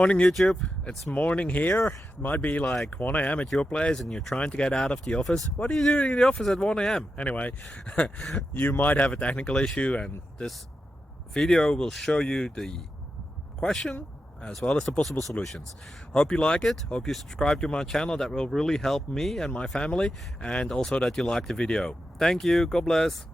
Morning YouTube, it's morning here. It might be like 1 a.m. at your place and you're trying to get out of the office. What are you doing in the office at 1 a.m.? Anyway, you might have a technical issue and this video will show you the question as well as the possible solutions. Hope you like it, hope you subscribe to my channel. That will really help me and my family, and also that you like the video. Thank you, God bless.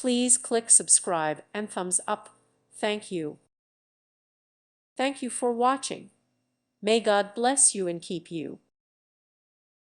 Please click subscribe and thumbs up. Thank you. Thank you for watching. May God bless you and keep you.